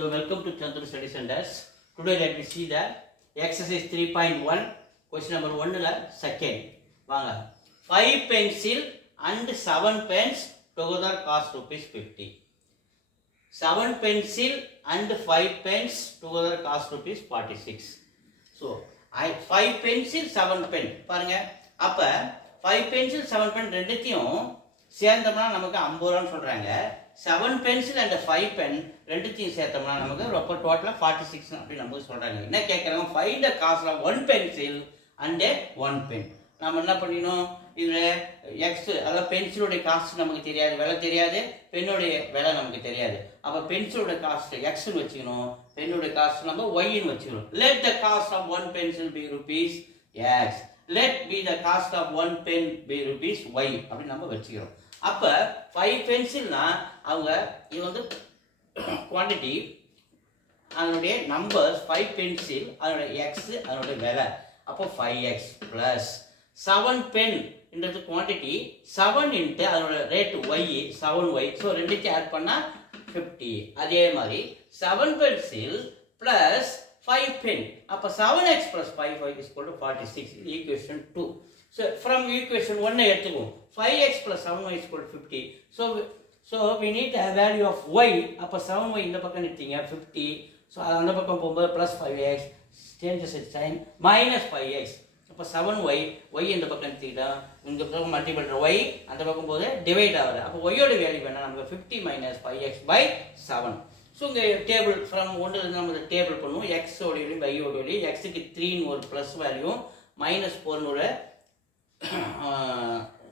So welcome to Chandru Study Centers. Today let me see the exercise 3.1 question number 1 la second. Vaanga 5 pencil and 7 pens together cost rupees 50. 7 pencil and 5 pens together cost rupees 46. So 5 pencil 7 pen பாருங்க அப்ப 5 pencil 7 pen ரெண்டுத்தையும் சேர்ந்தோம்னா நமக்கு 50 ரூபான்னு சொல்றாங்க 7 pencil and 5 pen ரெண்டுத்தையும் சேர்த்தோம்னா நமக்கு ரொம்ப டோட்டலா 46 அப்படி நமக்கு சொல்றாங்க என்ன கேக்குறாங்க find the cost of 1 pencil and 1 pen நாம என்ன பண்ணினோம் இதுல x அத பென்சிலோட காஸ்ட் நமக்கு தெரியாது விலை தெரியாது பென்னோட விலை நமக்கு தெரியாது அப்ப பென்சிலோட காஸ்ட் x னு வெச்சுக்கணும் பென்னோட காஸ்ட் நம்ம y னு வெச்சுக்கணும் let the cost of 1 pencil be rupees x let be the cost of 1 pen be rupees y அப்படி நம்ம வெச்சுக்கிறோம் அப்ப 5 பென்சில்னா அவங்க இது வந்து குவாண்டிட்டி அதனுடைய நம்பர்ஸ் 5 பென்சில் அதோட x அதோட விலை அப்ப 5x plus 7 pen இன்றது குவாண்டிட்டி 7 into அதோட ரேட் y 7y சோ ரெண்டுத்தையும் ஆட் பண்ணா 50 அதே மாதிரி 7 pencil plus 5 pen அப்ப 7x plus 5y is equal to 46 இது equation 2 so from equation 1 எடுத்துக்குவோம் 5x plus 7y is equal to 50 so we need the value of y அப்ப 7y இந்த பக்கம் எடுத்தீங்க 50 so அந்த பக்கம் போகும்போது plus 5x changes its sign minus 5x அப்ப 7y y இந்த பக்கம் எடுத்தீங்க இந்த பக்கம் மல்டிபிள் பண்ற y அந்த பக்கம் போகுது டிவைட் ஆகுது அப்ப y ஓட வேல்யூ என்ன நமக்கு 50 minus 5x by 7 so இங்க டேபிள் from 1 ல இருந்து நம்ம டேபிள் பண்ணுவோம் x ஓட வேல்யூ y ஓட வேல்யூ x க்கு 3 னு ஒரு பிளஸ் வேல்யூ minus 4 னு ஒரு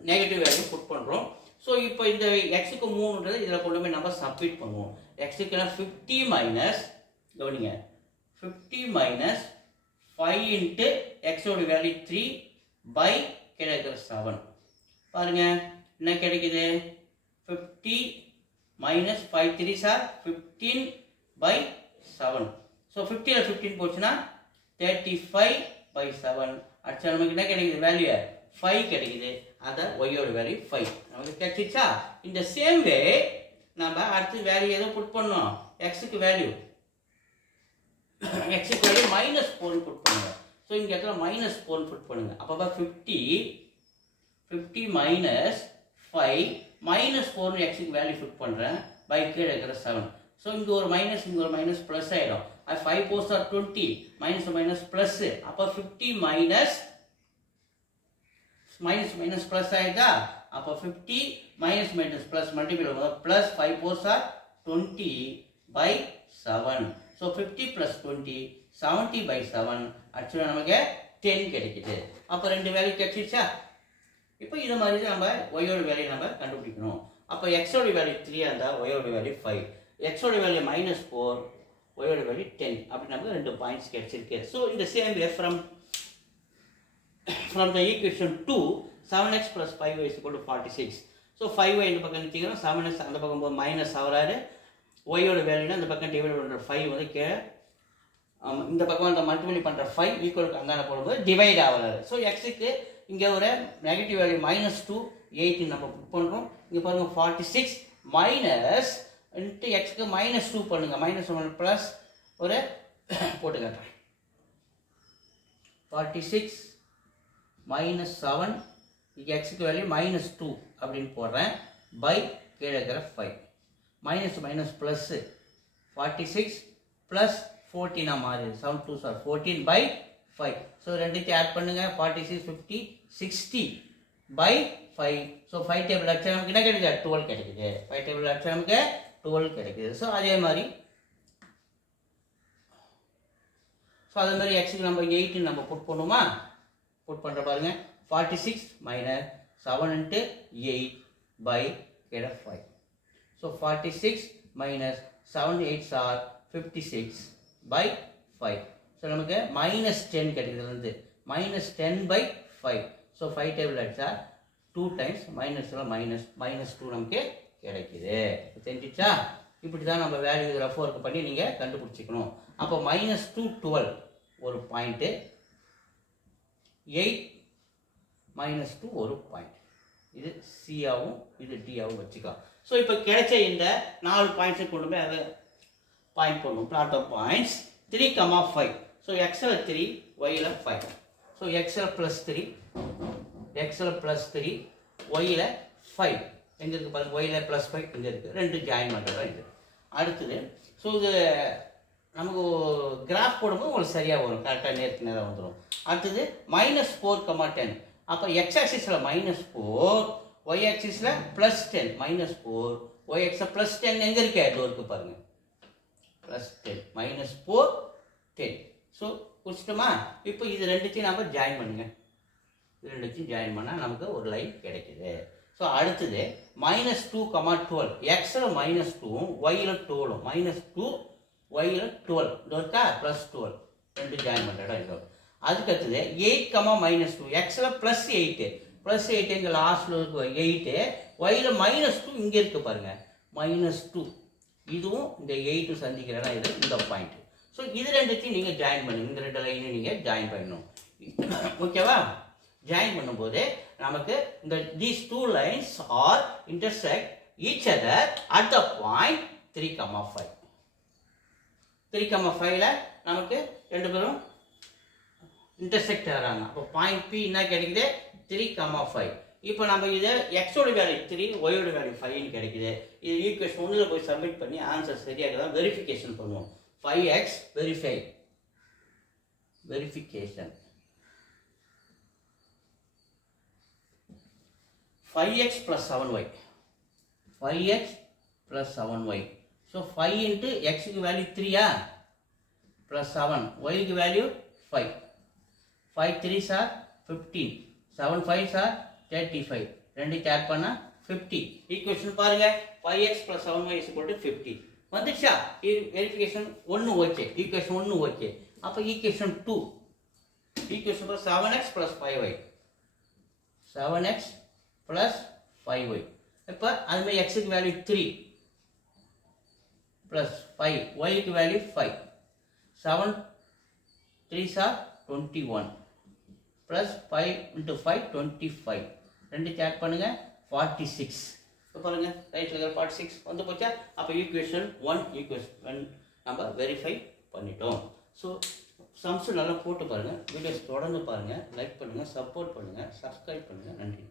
நெகட்டிவ் வேல்யூ புட் பண்றோம் சோ இப்போ இந்த x க்கு 3 ன்றது இதல கொண்டு போய் நம்ம சப்ஸ்டிட் பண்ணுவோம் x க்கு 50 மைனஸ் கவனிங்க 50 மைனஸ் 5 into x ஓட வேல்யூ 3 by கிடைக்கிற 7 பாருங்க என்ன கிடைக்குது 50 minus 5 3s are 15 by 7 so 50 ல 15 போச்சுனா 35 by 7 அடுத்து நமக்கு என்ன கிடைக்குது வேல்யூ 5 கிடைக்குது அத y ஓட வேல்யூ 5 நமக்கு கிடைச்சிச்சா இந்த சேம் வே நாம அடுத்து வேல்யூ எதை புட் பண்ணோம் x க்கு வேல்யூ x க்கு வேல்யூ -4 புட் பண்ணுங்க சோ இங்க எத்தனை -4 புட் பண்ணுங்க அப்ப 50 minus 5 -4 னு x க்கு வேல்யூ புட் பண்றேன் பை கீழ இருக்கிற 7 சோ இங்க ஒரு மைனஸ் இங்க ஒரு மைனஸ் பிளஸ் ஆயிடும் 5 4s are 20 minus பிளஸ் அப்ப 50 minus plus ஆயிதா அப்ப 50 minus plus மல்டிபிள் பண்ணும்போது plus 5 4s are 20 by 7 so 50 plus 20 70 by 7 actually நமக்கு 10 கிடைக்குது அப்ப ரெண்டு வேல்யூ கிடைச்சிச்சா இப்போ இத மாதிரி நம்ம y ஓட வேல்யூ நம்ம கண்டுபிடிக்கணும் அப்ப x ஓட வேல்யூ 3 ஆண்டா y ஓட வேல்யூ 5 x ஓட வேல்யூ -4 y ஓட வேல்யூ 10 அப்படி நமக்கு ரெண்டு பாயிண்ட்ஸ் கிடைச்சிருக்கு so in the same way from the equation 2 7x plus 5y is equal to 46 so 5y இந்த பக்கம் நிச்சீங்க 7x அந்த பக்கம் போய் மைனஸ் ஆவறாரு y ஓட வேல்யூனா இந்த பக்கம் டிவைட் பண்ற 5 வந்து கே இந்த பக்கம் அந்த மல்டிப்ளை பண்ற 5 ஈக்குவல் க்கு அங்கால போடும்போது டிவைட் ஆவறாரு so x க்கு இங்க ஒரு நெகட்டிவ் வேல்யூ -2 8 நம்ம புட் பண்றோம் இங்க பாருங்க 46 மைனஸ் into x க்கு -2 பண்ணுங்க -1 பிளஸ் ஒரு போட்டு காட்டுறேன் 46 minus 7 இங்க x க்கு வேல்யூ -2 அப்படினு போடுறேன் பை கீழ இருக்கிற 5 minus plus 46 plus 14 ஆ மாறுது 7 2s are 14 by 5 so ரெண்டுத்தை add பண்ணுங்க 46 50 60 by 5 so 5 டேபிள் அடிச்சா நமக்கு என்ன கிடைக்குது 12 கிடைக்குது 5 டேபிள் அடிச்சா நமக்கு 12 கிடைக்குது so அதே மாதிரி x க்கு நம்ம 8 நம்ம புட் பண்ணுமா புட் பண்ற பாருங்க 46 minus 7 into 8 by get a 5 so 46 minus 7 8s are 56 by 5 so நமக்கு -10 கிடைக்குது வந்து -10 by 5 so 5 டேபிள் அடிச்சா 2 times minusல -2 நமக்கு கிடைக்குது தெரிஞ்சிச்சா இப்படி தான் நம்ம வேல்யூ ரெஃபர் பண்ணி நீங்க கண்டுபிடிச்சிக்கணும் அப்ப -2 12 ஒரு பாயிண்ட் 8 -2 ஒரு பாயிண்ட் இது C ஆவும் இது D ஆவும் வச்சுக்கலாம் சோ இப்போ கிடைச்ச இந்த 4 பாயிண்ட்ஸ் கொண்டு போய் அத பாயிண்ட் பண்ணுவோம் plot of points 3, 5. So x ல 3, y ல 5. So x ல +3, x ல +3, y ல 5. எங்க இருக்கு பாருங்க, y ல +5 இங்க இருக்கு. ரெண்டு ஜாயின் பண்றோம் இது. அடுத்து ஸோ இது நமக்கு கிராஃப் போடும்போது உங்களுக்கு சரியாக வரும், கரெக்டாக நேருக்கு நேராக வந்துடும். அடுத்தது -4, 10. அப்போ எக்ஸ் ஆக்சிஸில் -4, ஒய் ஆக்சிஸில் +10, -4, ஒய் ஆக்சிஸில் +10 எங்கே இருக்கு, அது இருக்கு பாருங்க, +10, -4, 10. ஸோ குறிச்சிட்டோமா? இப்போ இது ரெண்டுத்தையும் நம்ம ஜாயின் பண்ணுங்க. இது ரெண்டுத்தையும் ஜாயின் பண்ணால் நமக்கு ஒரு லைன் கிடைக்குது. ஸோ அடுத்தது -2, 12. எக்ஸில் -2, ஒய்யில் 12, -2, ஒய்யில் 12 இருக்கா, +12 ரெண்டு ஜாயின் பண்ணுறோம் இது. அதுக்கு அடுத்தது 8, -2. எக்ஸில் +8, +8 இங்கே லாஸ்ட்டில் இருக்கு 8, ஒய்யில் -2 இங்கே இருக்கு பாருங்க, -2. இதுவும் இந்த 8 சந்திக்கிற இடம் இது, இந்த பாயிண்ட். ஸோ இது ரெண்டுத்தையும் நீங்கள் ஜாயின் பண்ணுங்க, இந்த ரெண்டு லைனை நீங்கள் ஜாயின் பண்ணணும். ஓகேவா? ஜாயின் பண்ணும்போது நமக்கு இந்த these two lines are intersect each other at the point 3, 5. 3, 5ல நமக்கு ரெண்டு பேரும் இன்டர்செக்ட் ஆகிறாங்க. அப்போ பாயிண்ட் பி என்ன கிடைக்குது, 3, 5. இப்போ நம்ம இதை எக்ஸோட வேல்யூ 3, ஒயோட வேல்யூ 5 கிடைக்குது. இது ஈக்குவேஷன் 1ல் போய் சப்மிட் பண்ணி ஆன்சர் சரியாக தான் வெரிஃபிகேஷன் பண்ணுவோம். 5x verification 5x plus 7y. 5x plus 7y. So 5 into x की value 3 plus 7, y की value 5. 5 3s are 15, 7 5s are 35. ரெண்டு ஆட் பண்ணா 50. ஈக்குவேஷன் பாருங்க, 5x plus 7y is equal to 50. வந்துச்சா? Verification 1 okay, equation 1 okay. அப்போ equation 2, equation 7x plus 5y, 7x plus 5y. இப்போ அது மாதிரி x க்கு வேல்யூ 3 plus 5, y க்கு value 5. 7 3s are 21 plus 5 into 5 25. ரெண்டு ஆட் பண்ணுங்க 46. இப்போ பாருங்க ரைட்ல இருக்கிற 46 வந்து போச்சா? அப்போ ஈக்குவேஷன் 1 நம்ம வெரிஃபை பண்ணிட்டோம். ஸோ சம்ஸ் நல்லா போட்டு பாருங்க, வீடியோஸ் தொடர்ந்து பாருங்க, லைக் பண்ணுங்க, சப்போர்ட் பண்ணுங்க, சப்ஸ்கிரைப் பண்ணுங்க. நன்றி.